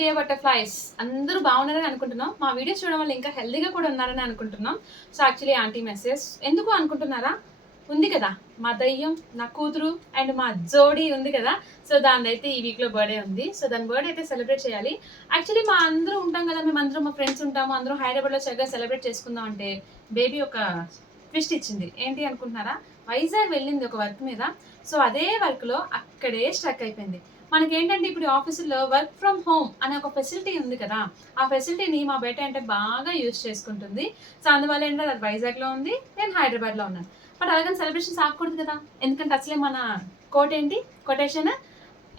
Dear butterflies, అందరూ బాగున్నారని అనుకుంటున్నాం. మా వీడియోస్ చూడడం వల్ల ఇంకా హెల్దీగా కూడా ఉన్నారని అనుకుంటున్నాం. సో యాక్చువల్లీ ఆంటీ మెసేజ్ ఎందుకు అనుకుంటున్నారా, ఉంది కదా మా దయ్యం, నా కూతురు అండ్ మా జోడీ ఉంది కదా. సో దాని అయితే ఈ వీక్లో బర్త్డే ఉంది. సో దాని బర్త్డే అయితే సెలబ్రేట్ చేయాలి. యాక్చువల్లీ మా అందరూ ఉంటాం కదా, మేము అందరం మా ఫ్రెండ్స్ ఉంటాము, అందరం హైదరాబాద్లో చక్కగా సెలబ్రేట్ చేసుకుందాం అంటే బేబీ ఒక ట్విస్ట్ ఇచ్చింది. ఏంటి అనుకుంటున్నారా, వైజాగ్ వెళ్ళింది ఒక వర్క్ మీద. సో అదే వర్క్లో అక్కడే స్ట్రక్ అయిపోయింది. మనకేంటంటే ఇప్పుడు ఆఫీసులో వర్క్ ఫ్రమ్ హోమ్ అనే ఒక ఫెసిలిటీ ఉంది కదా, ఆ ఫెసిలిటీని మా బేట అంటే బాగా యూజ్ చేసుకుంటుంది. సో అందువల్ల ఏంటంటే అది వైజాగ్లో ఉంది, నేను హైదరాబాద్లో ఉన్నాను. బట్ అలాగని సెలబ్రేషన్స్ ఆగకూడదు కదా, ఎందుకంటే అసలే మన కోట్ ఏంటి, quotation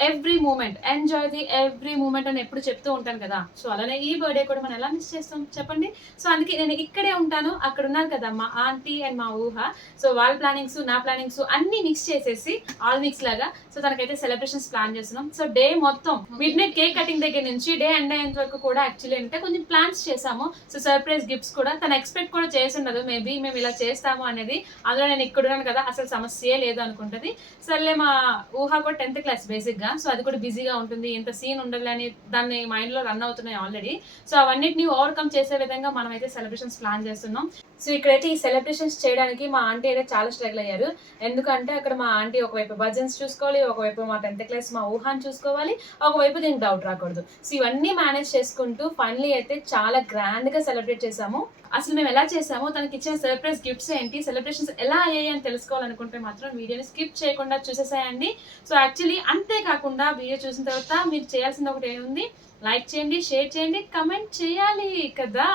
every moment enjoy the every moment అని ఎప్పుడు చెప్తూ ఉంటాను కదా. సో అలానే ఈ బర్త్డే కూడా మనం ఎలా మిస్ చేస్తాం చెప్పండి. సో అందుకే నేను ఇక్కడే ఉంటాను, అక్కడ ఉన్నారు కదా మా ఆంటీ అండ్ మా ఊహ. సో వాళ్ళ ప్లానింగ్స్ నా ప్లానింగ్స్ అన్ని మిక్స్ చేసేసి ఆల్ మిక్స్ లాగా సో తనకైతే సెలబ్రేషన్స్ ప్లాన్ చేస్తున్నాం. సో డే మొత్తం మిడ్ నైట్ కేక్ కటింగ్ దగ్గర నుంచి డే ఎండ్ అయ్యేంత వరకు కూడా యాక్చువల్లీ అంటే కొంచెం ప్లాన్స్ చేసాము. సో సర్ప్రైజ్ గిఫ్ట్స్ కూడా తను ఎక్స్పెక్ట్ కూడా చేసి ఉండదు, మేబీ మేము ఇలా చేస్తాము అనేది. అందులో నేను ఇక్కడ ఉన్నాను కదా, అసలు సమస్య లేదు అనుకుంటుంది. సర్లే మా ఊహ కూడా 10th క్లాస్ బేసిక్గా, సో అది కూడా బిజీగా ఉంటుంది, ఇంత సీన్ ఉండదు అని దాన్ని మైండ్లో రన్ అవుతున్నాయి ఆల్రెడీ. సో అవన్నిటిని ఓవర్కమ్ చేసే విధంగా మనం అయితే సెలబ్రేషన్స్ ప్లాన్ చేస్తున్నాం. సో ఇక్కడైతే ఈ సెలబ్రేషన్స్ చేయడానికి మా ఆంటీ అయితే చాలా స్ట్రగుల్ అయ్యారు. ఎందుకంటే అక్కడ మా ఆంటీ ఒకవైపు భజన్స్ చూసుకోవాలి, ఒకవైపు మా 10th క్లాస్ మా ఊహాన్ని చూసుకోవాలి, ఒకవైపు దీనికి డౌట్ రాకూడదు. సో ఇవన్నీ మేనేజ్ చేసుకుంటూ ఫైనలీ అయితే చాలా గ్రాండ్గా సెలబ్రేట్ చేసాము. అసలు మేము ఎలా చేసామో, తనకి ఇచ్చిన సర్ప్రైజ్ గిఫ్ట్స్ ఏంటి, సెలబ్రేషన్స్ ఎలా అయ్యాయి అని తెలుసుకోవాలనుకుంటే మాత్రం వీడియోని స్కిప్ చేయకుండా చూసేసేయండి. సో యాక్చువల్లీ అంతేకాకుండా వీడియో చూసిన తర్వాత మీరు చేయాల్సింది ఒకటి ఏముంది, లైక్ చేయండి, షేర్ చేయండి, కమెంట్ చేయాలి కదా.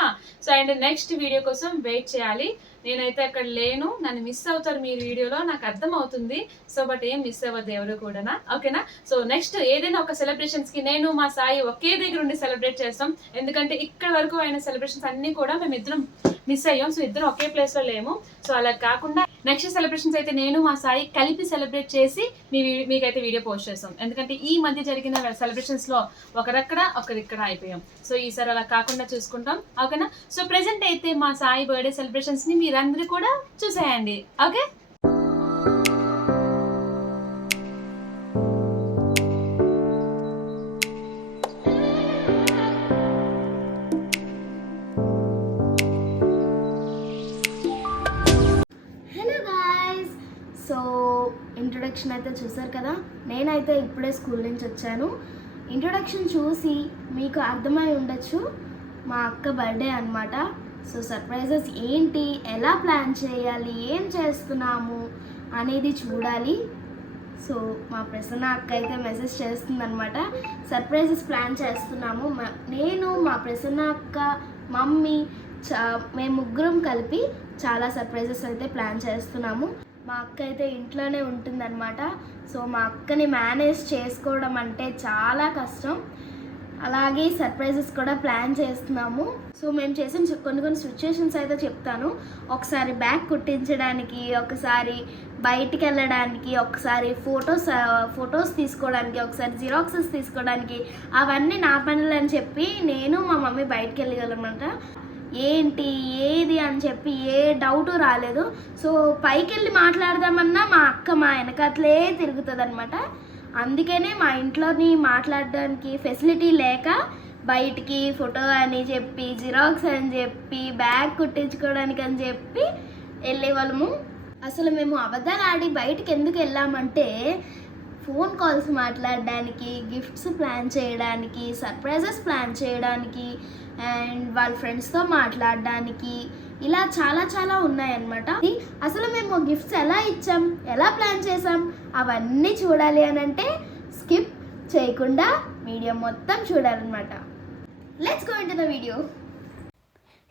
సో అండ్ నెక్స్ట్ వీడియో కోసం వెయిట్ చేయాలి. నేనైతే అక్కడ లేను, నన్ను మిస్ అవుతారు మీరు వీడియోలో, నాకు అర్థం అవుతుంది. సో బట్ ఏం మిస్ అవ్వద్దు ఎవరు కూడా, ఓకేనా. సో నెక్స్ట్ ఏదైనా ఒక సెలబ్రేషన్స్కి నేను మా సాయి ఒకే దగ్గర ఉండి సెలబ్రేట్ చేస్తాం. ఎందుకంటే ఇక్కడ వరకు అయిన సెలబ్రేషన్స్ అన్నీ కూడా మేము ఇద్దరం మిస్ అయ్యాం. సో ఇద్దరం ఒకే ప్లేస్లో లేము. సో అలా కాకుండా నెక్స్ట్ సెలబ్రేషన్స్ అయితే నేను మా సాయి కలిపి సెలబ్రేట్ చేసి మీకైతే వీడియో పోస్ట్ చేస్తాం. ఎందుకంటే ఈ మధ్య జరిగిన సెలబ్రేషన్స్లో ఒకరక్కడ ఒకరిక్కడ అయిపోయాం. సో ఈసారి అలా కాకుండా చూసుకుంటాం, ఓకేనా. సో ప్రెసెంట్ అయితే మా సాయి బర్త్డే సెలబ్రేషన్స్ని మీరందరూ కూడా చూసేయండి, ఓకే. సో ఇంట్రొడక్షన్ అయితే చూసారు కదా, నేనైతే ఇప్పుడే స్కూల్ నుంచి వచ్చాను. ఇంట్రొడక్షన్ చూసి మీకు అర్థమై ఉండొచ్చు మా అక్క బర్త్డే అనమాట. సో సర్ప్రైజెస్ ఏంటి, ఎలా ప్లాన్ చేయాలి, ఏం చేస్తున్నాము అనేది చూడాలి. సో మా ప్రసన్న అక్క అయితే మెసేజ్ చేస్తుందనమాట, సర్ప్రైజెస్ ప్లాన్ చేస్తున్నాము. నేను మా ప్రసన్న అక్క, మమ్మీ, మేము ముగ్గురం కలిపి చాలా సర్ప్రైజెస్ అయితే ప్లాన్ చేస్తున్నాము. మా అక్క అయితే ఇంట్లోనే ఉంటుందన్నమాట. సో మా అక్కని మేనేజ్ చేసుకోవడం అంటే చాలా కష్టం. అలాగే సర్ప్రైజెస్ కూడా ప్లాన్ చేస్తున్నాము. సో మేము చేసిన కొన్ని సిచ్యుయేషన్స్ అయితే చెప్తాను. ఒకసారి బ్యాగ్ కుట్టించడానికి, ఒకసారి బయటికి వెళ్ళడానికి, ఒకసారి ఫొటోస్ తీసుకోవడానికి, ఒకసారి జిరాక్సెస్ తీసుకోవడానికి, అవన్నీ నా పనులు అని చెప్పి నేను మా మమ్మీ బయటికి వెళ్ళగలమాట. ఏంటి ఏది అని చెప్పి ఏ డౌటు రాలేదు. సో పైకి వెళ్ళి మాట్లాడదామన్నా మా అక్క మా వెనకట్లే తిరుగుతుంది అనమాట. అందుకనే మా ఇంట్లోని మాట్లాడడానికి ఫెసిలిటీ లేక బయటికి ఫోటో అని చెప్పి, జిరాక్స్ అని చెప్పి, బ్యాగ్ కుట్టించుకోవడానికి అని చెప్పి వెళ్ళేవాళ్ళము. అసలు మేము అబద్ధాలు ఆడి బయటికి ఎందుకు వెళ్ళామంటే ఫోన్ కాల్స్ మాట్లాడడానికి, గిఫ్ట్స్ ప్లాన్ చేయడానికి, సర్ప్రైజెస్ ప్లాన్ చేయడానికి, అండ్ వాళ్ళ ఫ్రెండ్స్తో మాట్లాడడానికి, ఇలా చాలా ఉన్నాయన్నమాట. అసలు మేము గిఫ్ట్స్ ఎలా ఇచ్చాం, ఎలా ప్లాన్ చేసాం, అవన్నీ చూడాలి అని అంటే స్కిప్ చేయకుండా వీడియో మొత్తం చూడాలన్నమాట. Let's go into the video.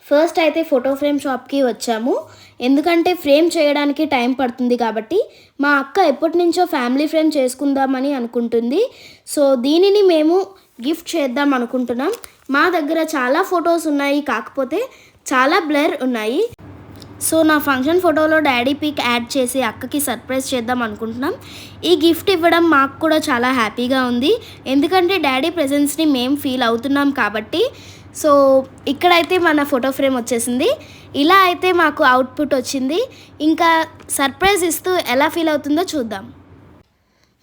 First అయితే ఫోటో ఫ్రేమ్ షాప్కి వచ్చాము. ఎందుకంటే ఫ్రేమ్ చేయడానికి టైం పడుతుంది కాబట్టి. మా అక్క ఎప్పటి నుంచో ఫ్యామిలీ ఫ్రేమ్ చేసుకుందామని అనుకుంటుంది. సో దీనిని మేము గిఫ్ట్ చేద్దాం అనుకుంటున్నాం. మా దగ్గర చాలా ఫొటోస్ ఉన్నాయి, కాకపోతే చాలా బ్లర్ ఉన్నాయి. సో నా ఫంక్షన్ ఫోటోలో డాడీ పిక్ యాడ్ చేసి అక్కకి సర్ప్రైజ్ చేద్దాం అనుకుంటున్నాం. ఈ గిఫ్ట్ ఇవ్వడం మాకు కూడా చాలా హ్యాపీగా ఉంది, ఎందుకంటే డాడీ ప్రెజెన్స్ని మేము ఫీల్ అవుతున్నాం కాబట్టి. సో ఇక్కడైతే మన ఫోటో ఫ్రేమ్ వచ్చేసింది. ఇలా అయితే మాకు అవుట్పుట్ వచ్చింది. ఇంకా సర్ప్రైజ్ ఇస్తూ ఎలా ఫీల్ అవుతుందో చూద్దాం.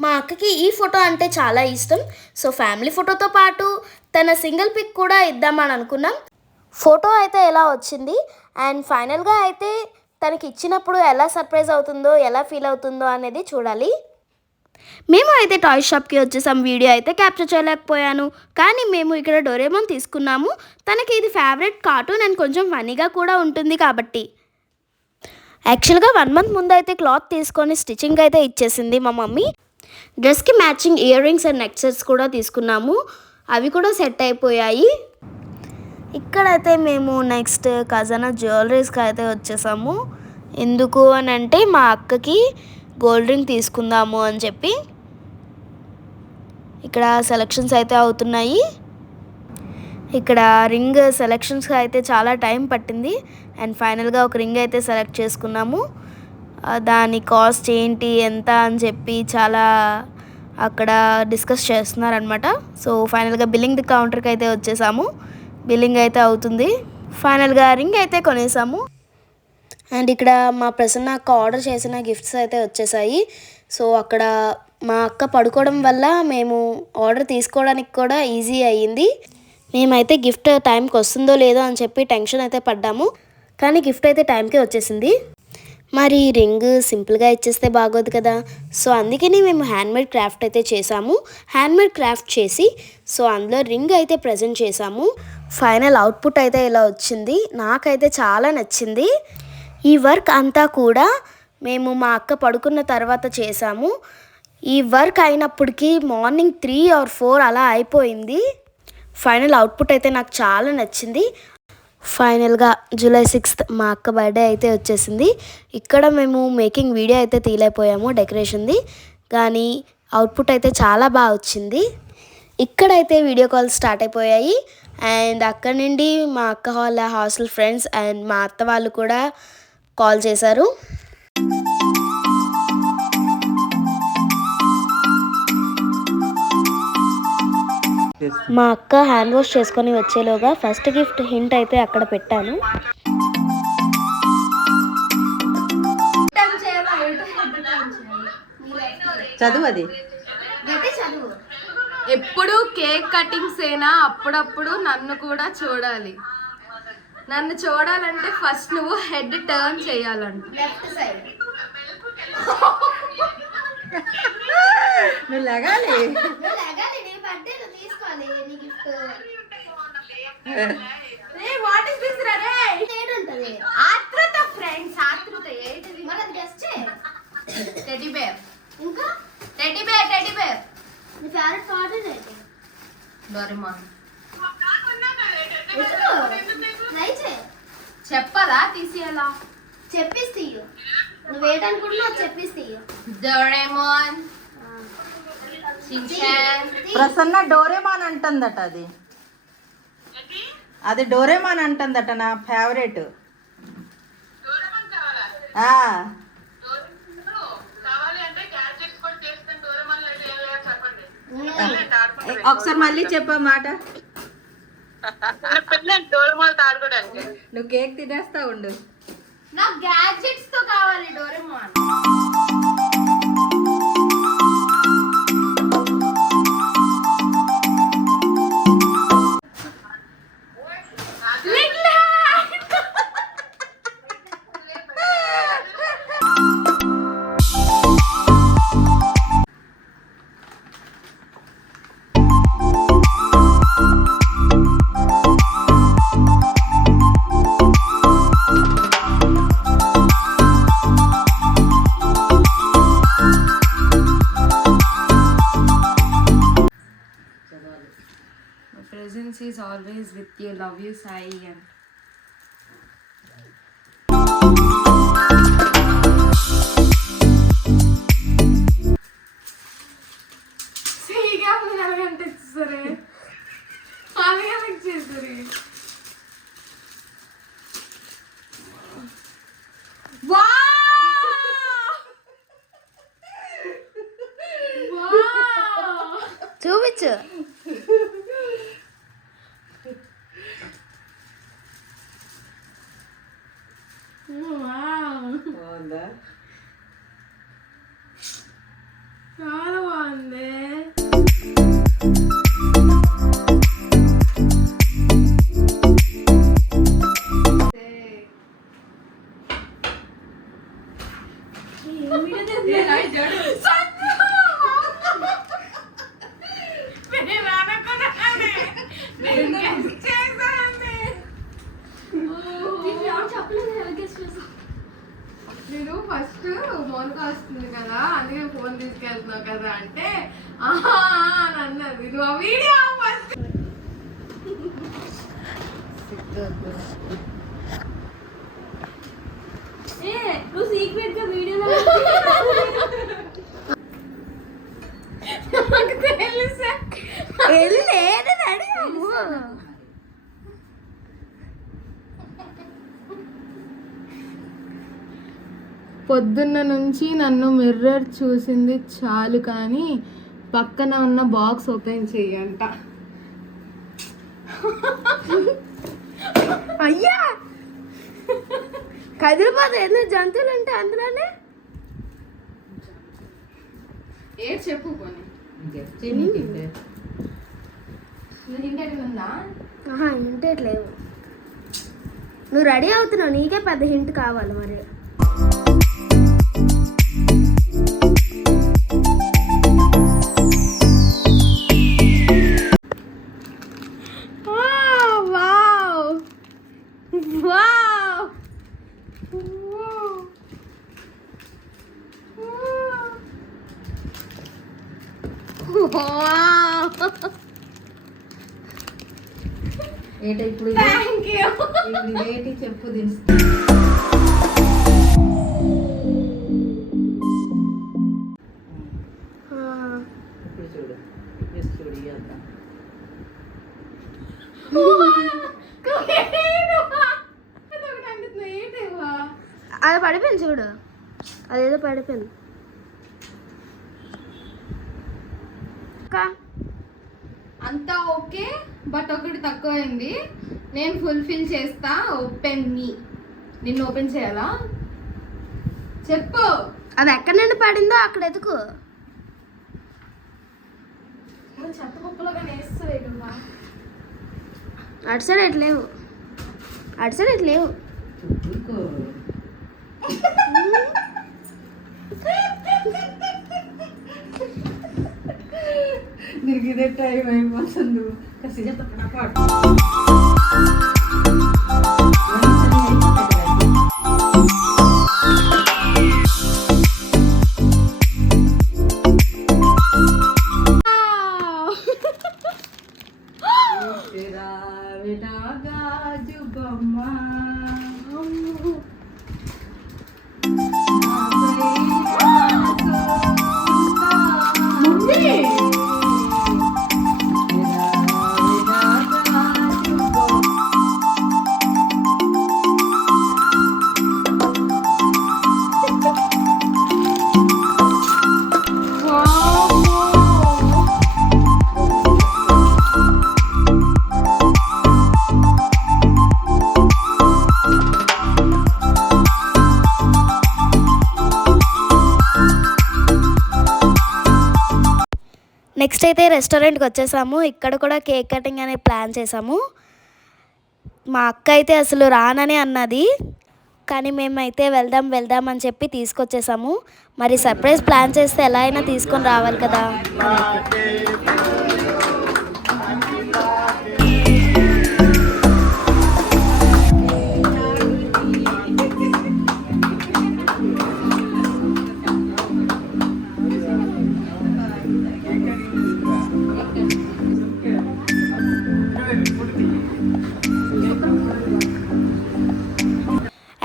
మా అక్కకి ఈ ఫోటో అంటే చాలా ఇష్టం. సో ఫ్యామిలీ ఫోటోతో పాటు తన సింగిల్ పిక్ కూడా ఇద్దామని అనుకున్నాం. ఫోటో అయితే ఎలా వచ్చింది అండ్ ఫైనల్గా అయితే తనకి ఇచ్చినప్పుడు ఎలా సర్ప్రైజ్ అవుతుందో, ఎలా ఫీల్ అవుతుందో అనేది చూడాలి. మేము అయితే టాయ్ షాప్కి వచ్చేసాం. వీడియో అయితే క్యాప్చర్ చేయలేకపోయాను, కానీ మేము ఇక్కడ డోరేమోన్ తీసుకున్నాము. తనకి ఇది ఫేవరెట్ కార్టూన్ అండ్ కొంచెం ఫన్నీగా కూడా ఉంటుంది కాబట్టి. యాక్చువల్గా 1 month ముందు అయితే క్లాత్ తీసుకొని స్టిచ్చింగ్ అయితే ఇచ్చేసింది మా మమ్మీ. డ్రెస్కి matching earrings and neck sets కూడా తీసుకున్నాము, అవి కూడా సెట్ అయిపోయాయి. ఇక్కడైతే మేము నెక్స్ట్ ఖజానా జ్యువెలరీస్కి అయితే వచ్చేసాము. ఎందుకు అని అంటే మా అక్కకి గోల్డ్ రింగ్ తీసుకుందాము అని చెప్పి. ఇక్కడ సెలక్షన్స్ అయితే అవుతున్నాయి. ఇక్కడ రింగ్ సెలక్షన్స్కి అయితే చాలా టైం పట్టింది అండ్ ఫైనల్గా ఒక రింగ్ అయితే సెలెక్ట్ చేసుకున్నాము. దాని కాస్ట్ ఏంటి, ఎంత అని చెప్పి చాలా అక్కడ డిస్కస్ చేస్తున్నారనమాట. సో ఫైనల్గా బిల్లింగ్ కౌంటర్కి అయితే వచ్చేసాము. బిల్లింగ్ అయితే అవుతుంది. ఫైనల్గా రింగ్ అయితే కొనేసాము. అండ్ ఇక్కడ మా ప్రసన్న అక్క ఆర్డర్ చేసిన గిఫ్ట్స్ అయితే వచ్చేసాయి. సో అక్కడ మా అక్క పడుకోవడం వల్ల మేము ఆర్డర్ తీసుకోవడానికి కూడా ఈజీ అయ్యింది. మేమైతే గిఫ్ట్ టైంకి వస్తుందో లేదో అని చెప్పి టెన్షన్ అయితే పడ్డాము, కానీ గిఫ్ట్ అయితే టైంకి వచ్చేసింది. మరి రింగ్ సింపుల్గా ఇచ్చేస్తే బాగోదు కదా, సో అందుకని మేము హ్యాండ్మేడ్ క్రాఫ్ట్ అయితే చేసాము. హ్యాండ్మేడ్ క్రాఫ్ట్ చేసి సో అందులో రింగ్ అయితే ప్రజెంట్ చేసాము. ఫైనల్ అవుట్పుట్ అయితే ఇలా వచ్చింది. నాకైతే చాలా నచ్చింది. ఈ వర్క్ అంతా కూడా మేము మా అక్క పడుకున్న తర్వాత చేసాము. ఈ వర్క్ అయినప్పటికీ మార్నింగ్ 3 or 4 అలా అయిపోయింది. ఫైనల్ అవుట్పుట్ అయితే నాకు చాలా నచ్చింది. ఫైనల్గా July 6th మా అక్క బర్త్డే అయితే వచ్చేసింది. ఇక్కడ మేము మేకింగ్ వీడియో అయితే తీయలేకపోయాము డెకరేషన్ది, కానీ అవుట్పుట్ అయితే చాలా బాగా వచ్చింది. ఇక్కడైతే వీడియో కాల్ స్టార్ట్ అయిపోయాయి అండ్ అక్కడ నుండి మా అక్క వాళ్ళ హాస్టల్ ఫ్రెండ్స్ అండ్ మా అత్త వాళ్ళు కూడా కాల్ చేశారు. మా అక్క హ్యాండ్ వాష్ చేసుకొని వచ్చేలోగా ఫస్ట్ గిఫ్ట్ హింట్ అయితే అక్కడ పెట్టాను. చదువు అది. ఎప్పుడు కేక్ కటింగ్స్ ఏనా, అప్పుడప్పుడు నన్ను కూడా చూడాలి. నన్ను చూడాలంటే ఫస్ట్ నువ్వు హెడ్ టర్న్ చేయాలంట. నువ్వు లగాలి. ఆత్రుత ఫ్రెండ్స్, ఆత్రుత ఏంటిది? Teddy bear. ఇంకా టెడ్డీ బేర్, టెడ్డీ బేర్. నీ ఫేవరెట్ కార్టూన్ ఏంటి? డోరేమోన్. చెప్పదా తీసేయాలా? చెప్పిస్తీయు. నువ్వేటనుకుంటున్నావు చెప్పిస్తీయు. Doraemon, Shinchan. ప్రసన్న డోరేమాన్ అంటుందట. అది డోరేమాన్ అంటుందట, నా ఫేవరెట్. ఒకసారి మళ్ళీ చెప్పా మాట. నువ్వు కేక్ తినేస్తా ఉండు. నాకు గ్యాడ్జెట్స్ తో కావాలి Doraemon. Presence is always with you. Love you, Sai. And Seiga munalagante sare. Alagalak chesare. Wow! Wow! చూపించు. చాలా బాగుంది. అంటే ఆహా అని అన్నది. నువ్వు ఆ వీడియో నువ్వు సీక్రెట్ గా వీడియోలో తెలుసా? పొద్దున్న నుంచి నన్ను మిర్రర్ చూసింది చాలు కానీ పక్కన ఉన్న బాక్స్ ఓపెన్ చెయ్యంట. అయ్యా కదిలిపోతే ఎన్నో జంతువులు ఉంటాయి అందులోనే. ఏడు చెప్పు పోనీ. నువ్వు ఇంటి ఉందా? హింట్ లేవు. నువ్వు రెడీ అవుతున్నావు, నీకే పెద్ద హింట్ కావాలి మరి. ఏట ఇప్పుడు థ్యాంక్ యూ. ఏంటి చెప్పు దీని ఇప్పుడు చూడు చూడు ఇదంతా అది పడిపోయింది చూడు, అదేదో పడిపోయింది. అంతా ఓకే, బట్ ఒకటి తక్కువైంది. నేను ఫుల్ఫిల్ చేస్తా. ఓపెన్ మీ. నిన్ను ఓపెన్ చేయాలా? చెప్పు. అది ఎక్కడి నుండి పడిందో అక్కడ ఎదుకు. చెత్త కుప్పలుగా నేస్తాయి. అటు సైడ్ ఎటు లేవు, అటు సైడ్ ఎటు లేవు. నీకు ఇదే టైం అయిపోతుంది. గాజు బొమ్మ నెక్స్ట్ అయితే రెస్టారెంట్కి వచ్చేసాము. ఇక్కడ కూడా కేక్ కటింగ్ అనే ప్లాన్ చేసాము. మా అక్క అయితే అసలు రానని అన్నది, కానీ మేమైతే వెళ్దాం అని చెప్పి తీసుకొచ్చేసాము. మరి సర్ప్రైజ్ ప్లాన్ చేస్తే ఎలా అయినా తీసుకొని రావాలి కదా.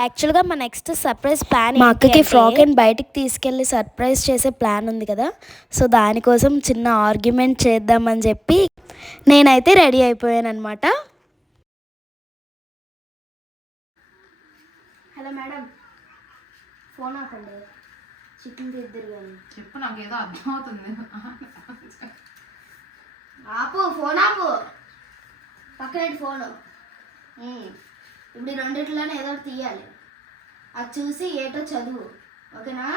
యాక్చువల్గా మా నెక్స్ట్ సర్ప్రైజ్ ప్లాన్ మా అక్కకి ఫ్రాక్ అండ్ బయటికి తీసుకెళ్ళి సర్ప్రైజ్ చేసే ప్లాన్ ఉంది కదా. సో దానికోసం చిన్న ఆర్గ్యుమెంట్ చేద్దామని చెప్పి నేనైతే రెడీ అయిపోయాను అనమాట. హలో మేడం, ఫోన్ ఆపండి, చికెన్ తిద్దరు కానీ. చెప్పు, నాకేదో అర్థం అవుతుంది. ఆపు, ఫోన్ ఆపు, పక్కన ఫోను. ఇప్పుడు ఈ రెండిట్లోనే ఏదో ఒకటి తీయాలి, అది చూసి ఏటో చదువు, ఓకేనా?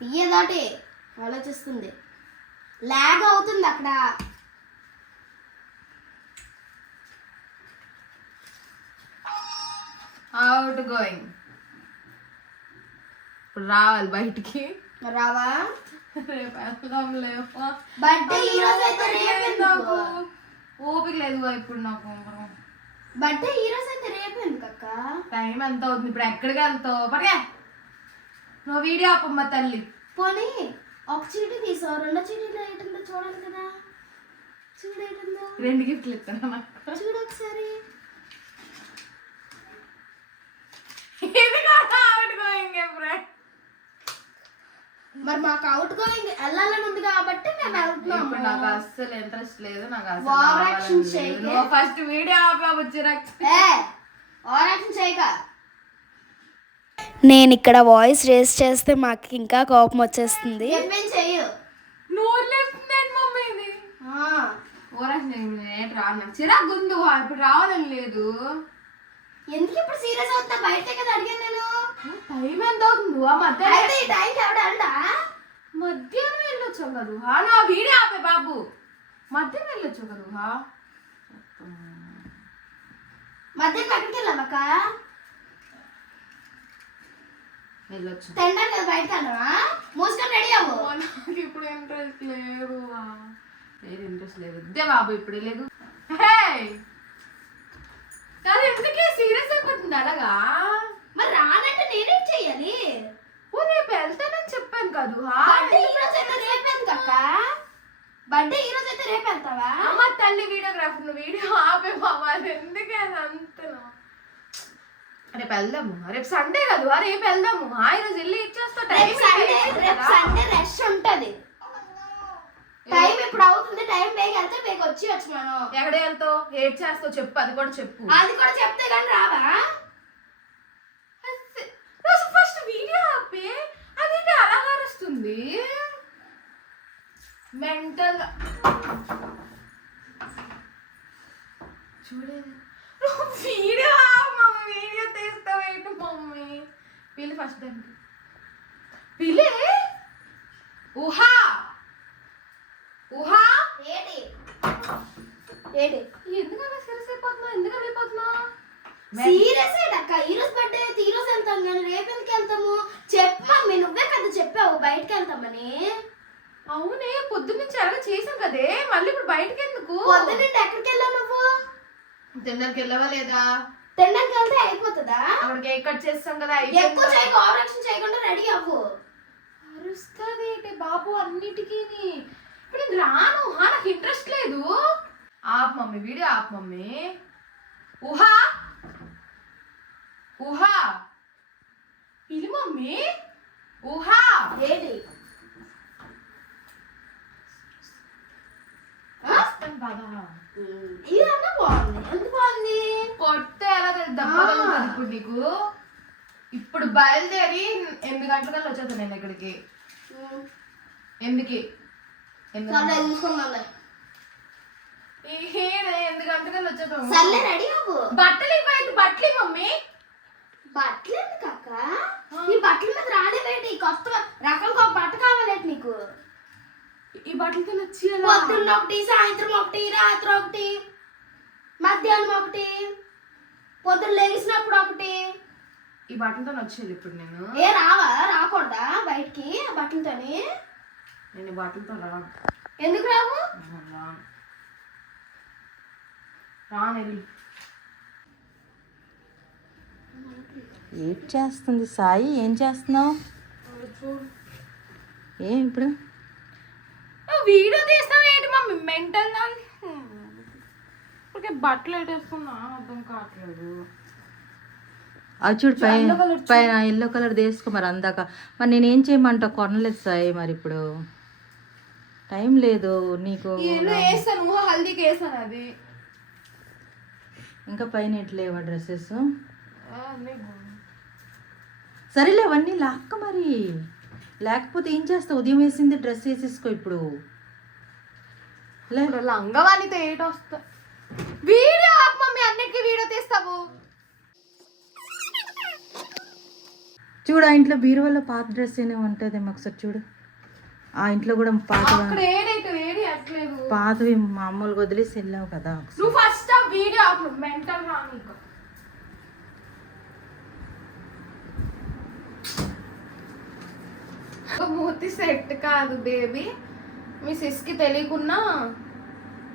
తీయదాటి ఆలోచిస్తుంది, లాగ్ అవుతుంది అక్కడ. Out going. ఇప్పుడు రావాలి బయటికి. రావా? రేపు వెళ్దాం లేవా? బర్త్డే ఈ రోజు అయితే రేపు ఎందుకు? ఓపిక లేదు ఇప్పుడు నాకు. బర్త్డే ఈ రోజు అయితే రేపు ఎందుకు అక్క? టైం ఎంత అవుతుంది ఇప్పుడు? ఎక్కడికి వెళ్తావు? పడగా నువ్వు వీడియో ఆపమ్మ తల్లి. పోనీ ఒక చీటీ తీసావు, రెండో చీటీలో ఏంటుందో చూడాలి కదా. చూడు ఏంటుందో, 2 గిఫ్ట్లు ఇస్తాను నాకు. చూడు ఒకసారి. ఇది కాదు అవుట్ గోయింగ్ ఫ్రెండ్. మరి మాకు అవుట్ గోయింగ్ వెళ్ళాలని ఉంది కాబట్టి మేము ఇప్పుడు నాకు వెళ్తున్నాము. అస్సలు ఇంట్రెస్ట్ లేదు, నాకు అసలు ఓవర్ రావాలని యాక్షన్ లేదు. చేయకే. నువ్వు ఫస్ట్ వీడియో ఆపవచ్చు నాకు. ఓవర్ యాక్షన్ చేయక. నేను ఇక్కడ వాయిస్ రేస్ చేస్తే మాకు ఇంకా కోపం వచ్చేస్తుంది. చెప్పింది చెయ్యు. నువ్వు లేపుతున్నాడు మమ్మీ ఇది. ఓవరాక్షన్ ఏంటి రా, నాకు చిరాకు గుందు ఇప్పుడు రావాలని లేదు. ఎందుకు ఇప్పుడు సీరియస్ అవుతా? బయటే కదా అడిగాను నేను. టైం ఎంత అవుతుంది? ఆ మధ్యాహ్నం అయితే ఈ టైంకి ఎవడు వెళ్ళడా? మధ్యాహ్నం వెళ్ళొచ్చు కదా. నా వీడియో ఆపే బాబు, మధ్యాహ్నం వెళ్ళొచ్చు కదా. మధ్యాహ్నం ఎక్కడికి వెళ్ళామక్క? వెళ్ళొచ్చు. తింటాను కదా బయటకు వెళ్ళవా? మూసుకొని రెడీ అవ్వు. నాకు ఇప్పుడు ఇంట్రెస్ట్ లేదు, ఇంట్రెస్ట్ లేదు. ఇదే బాబు ఇప్పుడు లేదు. కాదు ఎందుకే సీరియస్ అయిపోతుంది అలాగా? మరి రానంటే నేనేం చెయ్యాలి? ఓ రేపు వెళ్తానని చెప్పాను కాదు. బర్త్డే ఈ రోజు అయితే రేపు ఎందుకక్క? బర్త్డే ఈ రోజు అయితే రేపు వెళ్తావా? అమ్మ తల్లి వీడియోగ్రాఫర్, నువ్వు వీడియో ఆపే బాబా. ఎందుకే అంతను? రేపు వెళ్దాము, రేపు సండే కదా. రేపు వెళ్దాము. ఈరోజు వెళ్ళి ఇచ్చేస్తా. రేపు సండే రష్ ఉంటది. టైం ఇప్పుడు అవుతుంది. టైం బేగ వెళ్తే బేగ వచ్చి మనం. ఎక్కడ వెళ్తావు? ఏడ్ చేస్తావు చెప్పు, అది కూడా చెప్పు. అది కూడా చెప్తే కానీ రావా? ఫస్ట్ వీడియో ఆపే. అది అలా అరుస్తుంది మెంటల్. చూడే వీడియో మమ్మీ, వీడియో తీస్తావేంటి మమ్మీ? పిల్లి ఫస్ట్ దానికి పిల్లి. ఊహా ఊహా ఏంటి ఏంటి ఎందుకలా సీరియస్ అయిపోతున్నావు? ఎందుకలా అయిపోతున్నావు? సీరియస్ అక్క. ఈ రోజు బర్త్డే అయితే ఈ రోజు వెళ్తాం కానీ రేపు ఎందుకు వెళ్తాము? చెప్పు మమ్మీ, నువ్వే కదా చెప్పావు బయటకు వెళ్తామని. అవునే, పొద్దున్న నుంచి అలాగే చేసాం కదే, మళ్ళీ ఇప్పుడు బయటకి ఎందుకు? పొద్దున్నే ఎక్కడికి వెళ్ళావు నువ్వు? తిన్నరికి వెళ్ళవా లేదా? తినడానికి వెళ్తే అయిపోతుందా? అక్కడ కేక్ కట్ చేస్తాం కదా. ఎక్కువ చేయకు, ఓవర్ యాక్షన్ చేయకుండా రెడీ అవ్వు. అరుస్తుంది బాబు అన్నిటికీ. ఇప్పుడు నేను రాను, నాకు ఇంట్రెస్ట్ లేదు. ఆప్ మమ్మీ, వీడియో ఆప్ మమ్మీ. ఊహా ఊహా పిలి మమ్మీ. ఊహా ఏంటి బాగా ఇదన్నా బాగుంది. ఎంత బాగుంది? కొట్టే ఎలా దెబ్బ తగులుతుంది ఇప్పుడు నీకు. ఇప్పుడు బయలుదేరి 8 గంటలకల్లా వచ్చేస్తాను నేను ఇక్కడికి. ఎందుకు చూసుకున్నాలే. 8 గంటలకల్లా వచ్చేస్తాను. సర్లే రెడీ అవ్వు. బట్టలు ఇవ్వలేదు, బట్టలు మమ్మీ. బట్టలు ఎందుకు అక్క? నీ బట్టల మీద రాడేవేంటి? కొత్త రకం ఒక బట్ట కావాలేంటి నీకు? ఈ బట్టలతో నచ్చి పొద్దున్న ఒకటి, సాయంత్రం ఒకటి, రాత్రి ఒకటి, మధ్యాహ్నం ఒకటి, పొద్దున్న లేచినప్పుడు ఒకటి. ఈ బట్టలతో నచ్చేది ఇప్పుడు నేను. ఏ రావా? రాకూడదా బయటికి ఆ బట్టలతోని? నేను ఈ బట్టలతో రాను. ఎందుకు రావు? రాను. ఏం చేస్తుంది సాయి? ఏం చేస్తున్నావు? ఏం ఇప్పుడు వీడియో తీస్తావు ఏంటి మమ్మీ? మెంటల్ ఓకే, బట్టలు వేసుకున్నా అర్థం కావట్లేదు. అది చూడు పైన ఎల్లో కలర్ తీసుకో. మరి అందాక మరి నేనేం చేయమంటావు? కొనలేదు సాయి. మరి ఇప్పుడు టైం లేదు నీకు. వేస్తాను, హల్దీకి వేస్తాను. అది ఇంకా పైన ఎట్లేవా డ్రెస్సెస్? సరేలే అవన్నీ లాక్క. మరి లేకపోతే ఏం చేస్తావు? ఉదయం వేసింది డ్రెస్ వేసేసుకో ఇప్పుడు. లంగవాణితో ఏట వస్తా. వీడియో ఆప్ మమ్మీ, అన్నిటికీ వీడియో తీస్తావు. చూడు ఆ ఇంట్లో బీరువాలో పాత డ్రెస్ ఏమో ఉంటుంది. ఒకసారి చూడు ఆ ఇంట్లో కూడా పాతవి మామూలుగా వదిలేసి వెళ్ళావు కదా. నువ్వు ఫస్ట్ ఆ వీడియో ఆప్ మెంటల్ రా నీకు. మూర్తి సెట్ కాదు బేబీ. మీ సిస్కి తెలియకున్నా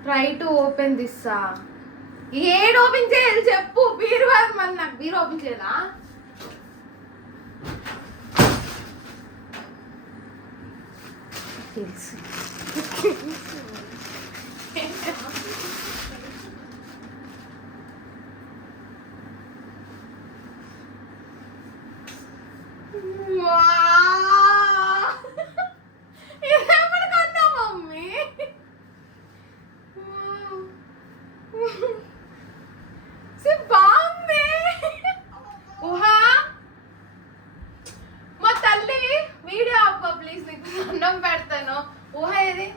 ట్రై టు ఓపెన్ దిస్సా. ఏడు ఓపెన్ చేయాలి చెప్పు. బీరువా మరి నాకు బీరు ఓపెన్ చేయాలా? తెలుసు. ఇదేప్పుడు కొన్నా మమ్మీ? బాగుంది. ఊహా మా తల్లి వీడియో ఆప ప్లీజ్, నీకు అన్నం పెడతాను. ఊహ ఏది?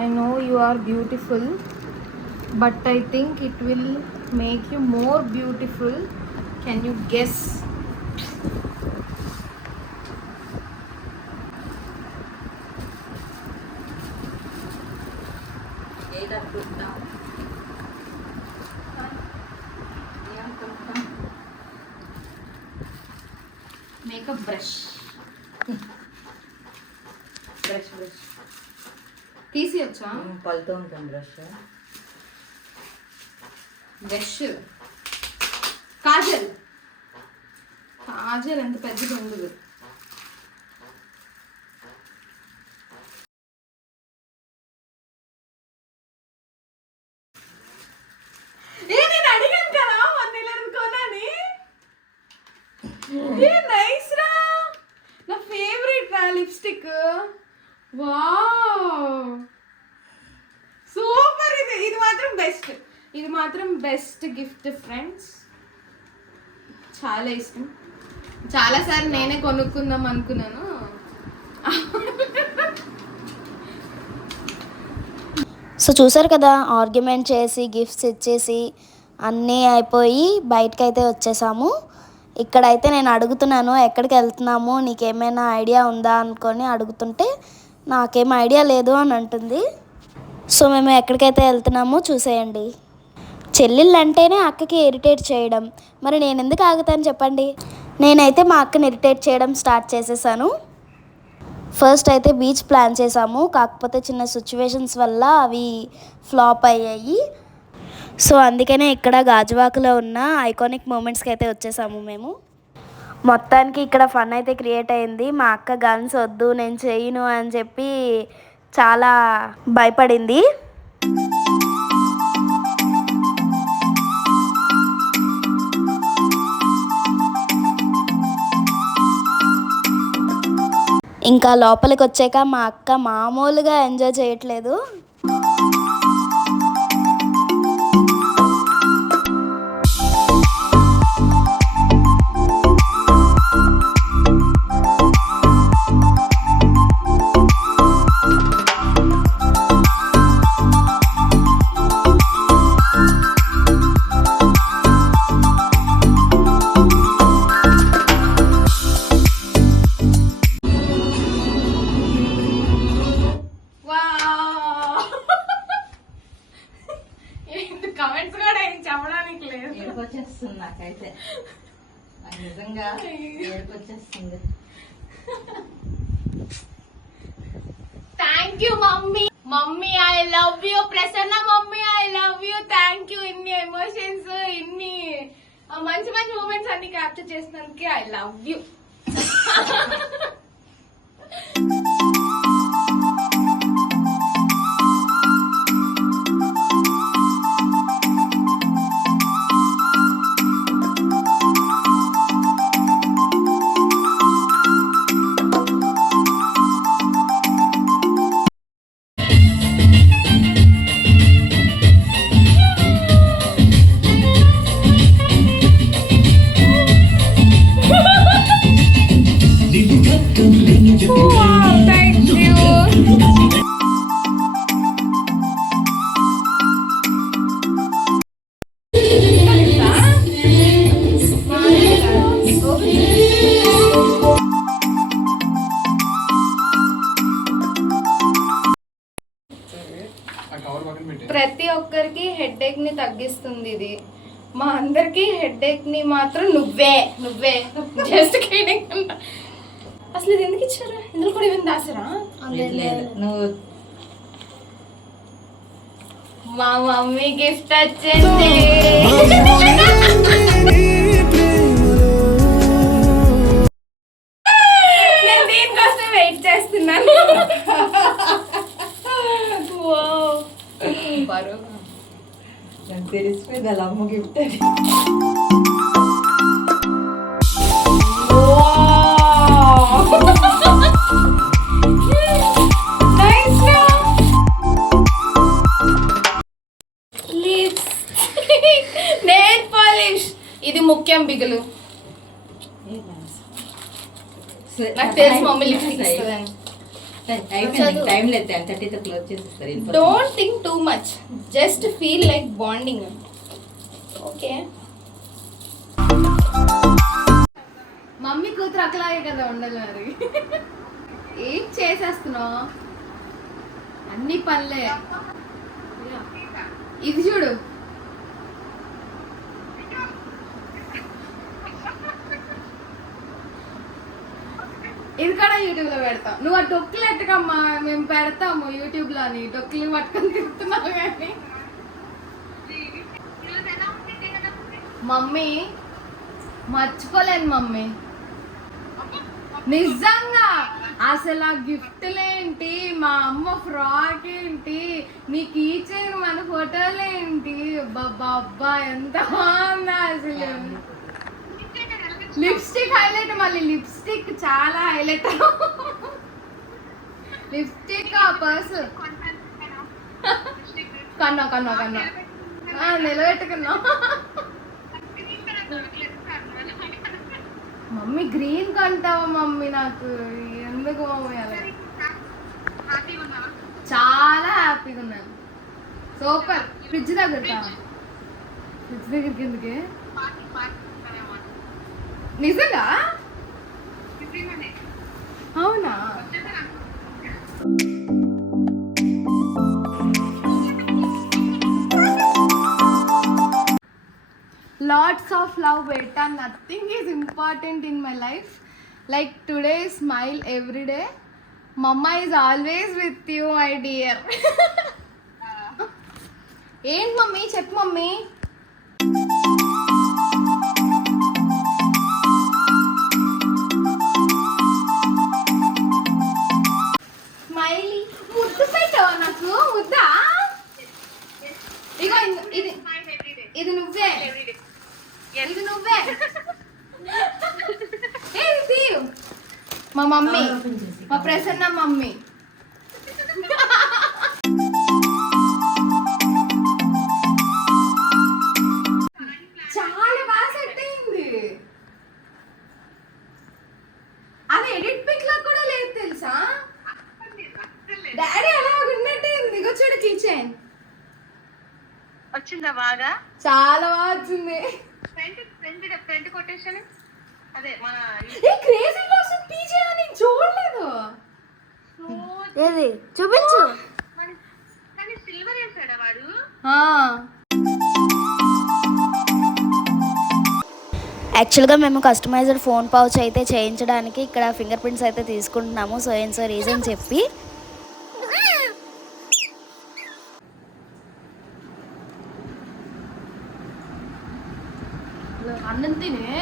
I know you are beautiful, but I think it will make you more beautiful. Can you guess? ఏదనుకుంటున్నావు? ఏమనుకుంటున్నావు? Makeup brush. బ్రష్ బ్రష్ తీసియొచ్చా? పలుతూ ఉంటుంది బ్రష్. బ్రష్. కాజల్. కాజల్ ఎంత పెద్దది ఉండదు. నేను అడిగాను కదా వన్నీలను కొనని. నైస్ రా, నా ఫేవరెట్ రా లిప్స్టిక్. Wow super. ఇది మాత్రం బెస్ట్. ఇది మాత్రం బెస్ట్ గిఫ్ట్ ఫ్రెండ్స్. చాలా ఇష్టం. చాలాసార్లు నేనే కొనుక్కుందాం అనుకున్నాను. సో చూసారు కదా, ఆర్గ్యుమెంట్ చేసి గిఫ్ట్స్ ఇచ్చేసి అన్నీ అయిపోయి బయటకైతే వచ్చేసాము. ఇక్కడైతే నేను అడుగుతున్నాను ఎక్కడికి వెళ్తున్నాము, నీకేమైనా ఐడియా ఉందా అనుకొని అడుగుతుంటే నాకేం ఐడియా లేదు అని అంటుంది. సో మేము ఎక్కడికైతే వెళ్తున్నామో చూసేయండి. చెల్లెళ్ళు అంటేనే అక్కకి ఇరిటేట్ చేయడం, మరి నేను ఎందుకు ఆగుతాను చెప్పండి. నేనైతే మా అక్కని ఇరిటేట్ చేయడం స్టార్ట్ చేసేసాను. ఫస్ట్ అయితే బీచ్ ప్లాన్ చేసాము, కాకపోతే చిన్న సిచ్యువేషన్స్ వల్ల అవి ఫ్లాప్ అయ్యాయి. సో అందుకనే ఇక్కడ గాజువాకలో ఉన్న ఐకానిక్ మూమెంట్స్కి అయితే వచ్చేసాము మేము. మొత్తానికి ఇక్కడ ఫన్ అయితే క్రియేట్ అయింది. మా అక్క గన్స్ వద్దు నేను చేయను అని చెప్పి చాలా భయపడింది. ఇంకా లోపలికి వచ్చాక మా అక్క మామూలుగా ఎంజాయ్ చేయట్లేదు. కమెంట్స్ కూడా ఏం చెప్పడానికి లేదు. ఏడుపొచ్చేస్తుంది నాకైతే, నిజంగా ఏడుపొచ్చేస్తుంది. Thank you mummy. Mummy I love you. Prasanna mummy I love you. Thank you. ఇన్ని ఎమోషన్స్, ఇన్ని మంచి మంచి మూమెంట్స్ అన్ని క్యాప్చర్ చేసినందుకు ఐ లవ్ యూ. ప్రతి ఒక్కరికి హెడేక్ ని తగ్గిస్తుంది ఇది. మా అందరికి హెడేక్ ని మాత్రం నువ్వే జస్ట్ కిడింగ్. అసలు ఇది ఎందుకు ఇచ్చారు? ఇందులో కూడా ఏమైనా దాసారా? లేదు నువ్వు మా మమ్మీ గిఫ్ట్ వచ్చింది. నేను దీనికోసం వెయిట్ చేస్తున్నాను. నాకు తెలిసిపోయింది అలా అమ్మ గిఫ్ట్ అని. నెయిల్ పాలిష్, ఇది ముఖ్యం బిగులు. నాకు తెలుసు మమ్మీ లిప్స్టిక్ ఇస్తుందని. అయిపోయింది టైం లేదు, 10:30తో క్లోజ్ చేసేస్తారు. Don't think too much, just feel like bonding. Okay, mummy కూతురు అక్కలాగే కదా ఉండాలి మరి. ఏం చేసేస్తున్నావు? అన్ని పనులే. ఇది చూడు, ఇది కూడా యూట్యూబ్ లో పెడతాం. నువ్వు ఆ డొక్కులు ఎట్టకమ్మా, మేము పెడతాము యూట్యూబ్ లో అని. డొక్కులు పట్టుకొని తిరుగుతున్నావు కానీ మమ్మీ మర్చిపోలేను మమ్మీ, నిజంగా. అసలు ఆ గిఫ్ట్లేంటి, మా అమ్మ ఫ్రాక్ ఏంటి, నీ కీ చైన్, మన ఫోటోలు ఏంటి, అబ్బా ఎంత బాగుందా అసలు. లిప్స్టిక్ హైలైట్, మళ్ళీ లిప్స్టిక్ చాలా హైలైట్. లిప్స్టిక్ ఆ పర్స్ కన్నా నిలబెట్టుకున్నా. మమ్మీ గ్రీన్ కొంటావా మమ్మీ? నాకు ఎందుకు మమ్మీ అలా? చాలా హ్యాపీగా ఉన్నాను. సూపర్. ఫ్రిడ్జ్ దగ్గర, ఫ్రిడ్జ్ దగ్గరికి ఎందుకే? నిజంగా? అవునా? Lots of love, beta. Nothing is important in my life like today. Smile every day. Mama is always with you, my dear. ఏంటి మమ్మీ? చెప్పు మమ్మీ. స్మైలీ ముద్దు పెట్టావా నాకు? ముద్దా? ఇగో ఇది నువ్వే, ఇది నువ్వే. ఇది మా మమ్మీ, మా ప్రసన్న మమ్మీ. చాలా బాగా సెట్ అయింది. అది ఎడిట్ పిక్ లో కూడా లేదు తెలుసా? డాడీ అలా ఉన్నట్టే ఉంది. ఇగో చూడు, కిచెన్ వచ్చిందా బాగా? చాలా బాగా వచ్చింది. ఫ్రంట్ కొటేషన్ అదే మన క్రేజీ క్లాస్ పీజే అని చూడలేదు. ఏది చూపించు. కానీ సిల్వర్ వేసాడా వాడు? యాక్చువల్గా మేము కస్టమైజ్డ్ ఫోన్ పౌచ్ అయితే చేయించడానికి ఇక్కడ ఫింగర్ ప్రింట్స్ అయితే తీసుకుంటున్నాము. సో ఏం సో రీజన్ చెప్పి అన్నం తినే.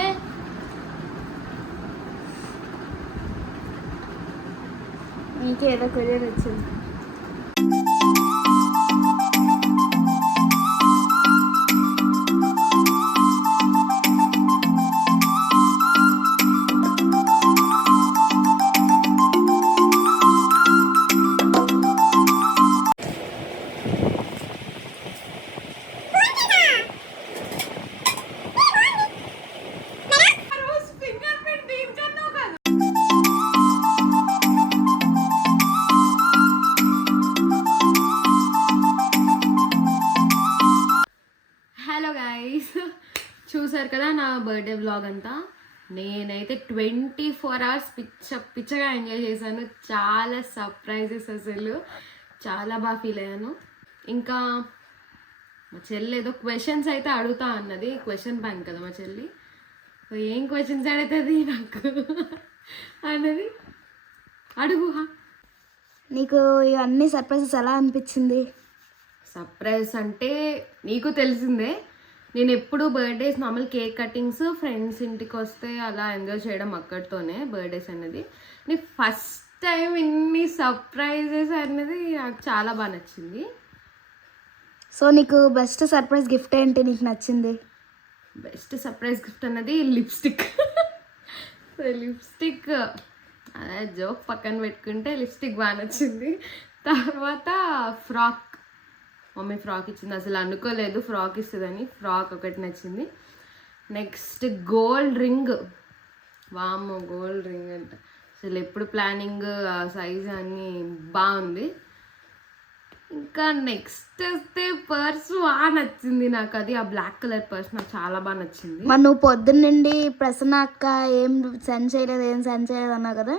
ఇంకేదో కొరియర్ వచ్చింది. చూసారు కదా నా బర్త్డే వ్లాగ్ అంతా. నేనైతే 24 hours పిచ్చగా ఎంజాయ్ చేశాను. చాలా సర్ప్రైజెస్, అసలు చాలా బాగా ఫీల్ అయ్యాను. ఇంకా మా చెల్లి ఏదో క్వశ్చన్స్ అయితే అడుగుతా అన్నది, క్వశ్చన్ బ్యాంక్ కదా మా చెల్లి. సో ఏం క్వశ్చన్స్ అడుగుతుంది నాకు అన్నది, అడుగు. నీకు ఇవన్నీ సర్ప్రైజెస్ ఎలా అనిపించింది? సర్ప్రైజ్ అంటే నీకు తెలిసిందే, నేను ఎప్పుడు birthdays normal cake cuttings friends ఇంటికి వస్తే అలా ఎంజాయ్ చేయడం అక్కడితోనే బర్త్డేస్ అనేది. నేను ఫస్ట్ టైం ఇన్ని సర్ప్రైజెస్ అనేది నాకు చాలా బాగా నచ్చింది. సో నీకు బెస్ట్ సర్ప్రైజ్ గిఫ్ట్ ఏంటి నీకు నచ్చింది? బెస్ట్ సర్ప్రైజ్ గిఫ్ట్ అన్నది లిప్స్టిక్. లిప్స్టిక్ అదే జోక్ పక్కన పెట్టుకుంటే లిప్స్టిక్ బాగా నచ్చింది. తర్వాత ఫ్రాక్, మమ్మీ ఫ్రాక్ ఇచ్చింది, అసలు అనుకోలేదు ఫ్రాక్ ఇస్తుందని. ఫ్రాక్ ఒకటి నచ్చింది. నెక్స్ట్ గోల్డ్ రింగ్, వామ్మో గోల్డ్ రింగ్ అంట, అసలు ఎప్పుడు ప్లానింగ్, సైజ్ అన్నీ బాగుంది. ఇంకా నెక్స్ట్ వస్తే పర్స్ బాగా నచ్చింది నాకు, అది ఆ బ్లాక్ కలర్ పర్స్ నాకు చాలా బాగా నచ్చింది. మరి నువ్వు పొద్దున్న నుండి ప్రసన్న అక్క ఏం సెండ్ చేయలేదు అన్నావు కదా,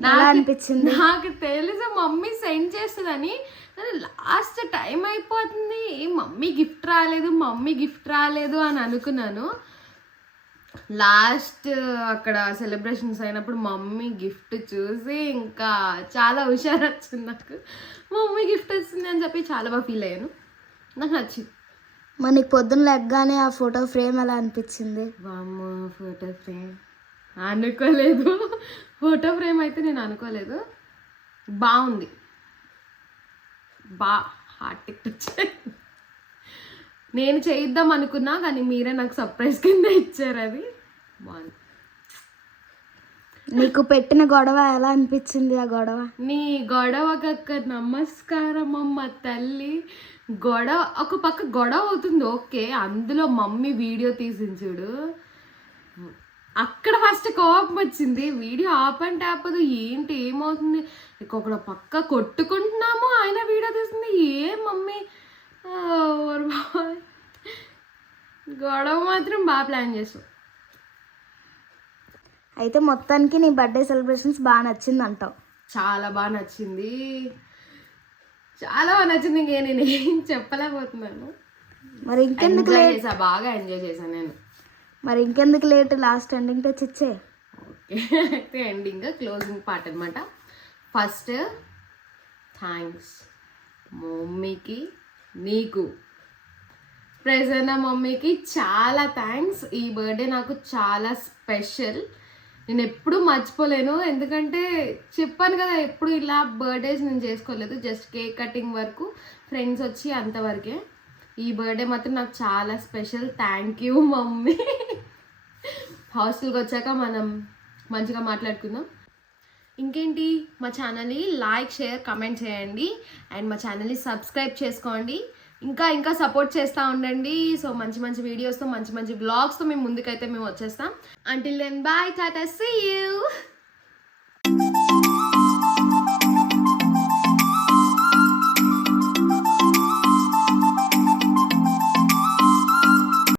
ఎలా అనిపించింది? నాకు తెలుసు మమ్మీ సెండ్ చేస్తుందని, కానీ లాస్ట్ టైం అయిపోతుంది, మమ్మీ గిఫ్ట్ రాలేదు అని అనుకున్నాను. లాస్ట్ అక్కడ సెలబ్రేషన్స్ అయినప్పుడు మమ్మీ గిఫ్ట్ చూసి ఇంకా చాలా హుషారు వచ్చింది నాకు. మమ్మీ గిఫ్ట్ వచ్చింది అని చెప్పి చాలా బాగా ఫీల్ అయ్యాను, నాకు నచ్చింది. మరి నీకు పొద్దున్న లెగ్గానే ఆ ఫోటో ఫ్రేమ్ ఎలా అనిపించింది? వామ్మ ఫోటో ఫ్రేమ్ అనుకోలేదు, ఫోటో ఫ్రేమ్ అయితే నేను అనుకోలేదు, బాగుంది, హార్ట్ టిక్ వచ్చాయి. నేను చేయిద్దాం అనుకున్నా కానీ మీరే నాకు సర్ప్రైజ్ కింద ఇచ్చారు, అది బాగుంది. నీకు పెట్టిన గొడవ ఎలా అనిపించింది? ఆ గొడవ నీ గొడవకక్క నమస్కారం అమ్మ తల్లి. గొడవ ఒక పక్క గొడవ అవుతుంది ఓకే, అందులో మమ్మీ వీడియో తీసింది చూడు, అక్కడ ఫస్ట్ కోపం వచ్చింది. వీడియో ఆపంటే ఆపదు, ఏంటి ఏమవుతుంది, ఇంకొక పక్క కొట్టుకుంటున్నాము, ఆయన వీడియో తీసింది, ఏం మమ్మీ గొడవ మాత్రం బాగా ప్లాన్ చేసాం. అయితే మొత్తానికి నీ బర్త్డే సెలబ్రేషన్స్ బాగా నచ్చింది అంటావు? చాలా బాగా నచ్చింది, చాలా బాగా నచ్చింది, ఇంకే నేను ఏం చెప్పలేకపోతున్నాను. మరి ఇంకెందుకు లేట్, బాగా ఎంజాయ్ చేశాను నేను. మరి ఇంకెందుకు లేట్, లాస్ట్ ఎండింగ్ టచ్ ఇచ్చే. ఓకే అయితే ఎండింగ్ క్లోజింగ్ పార్ట్ అనమాట. ఫస్ట్ థ్యాంక్స్ మమ్మీకి, నీకు ప్రజన్న మమ్మీకి చాలా థ్యాంక్స్. ఈ బర్త్డే నాకు చాలా స్పెషల్, నేను ఎప్పుడూ మర్చిపోలేను. ఎందుకంటే చెప్పాను కదా, ఎప్పుడు ఇలా బర్త్డేస్ నేను చేసుకోలేదు, జస్ట్ కేక్ కటింగ్ వరకు, ఫ్రెండ్స్ వచ్చి అంతవరకే. ఈ బర్త్డే మాత్రం నాకు చాలా స్పెషల్. Thank you mummy. హాస్టల్కి వచ్చాక మనం మంచిగా మాట్లాడుకుందాం. ఇంకేంటి, మా ఛానల్ని లైక్, షేర్, కమెంట్ చేయండి, అండ్ మా ఛానల్ని సబ్స్క్రైబ్ చేసుకోండి. ఇంకా సపోర్ట్ చేస్తూ ఉండండి. సో మంచి వీడియోస్తో, మంచి వ్లాగ్స్తో మేము ముందుకైతే మేము వచ్చేస్తాం. Until then bye, tata, see you.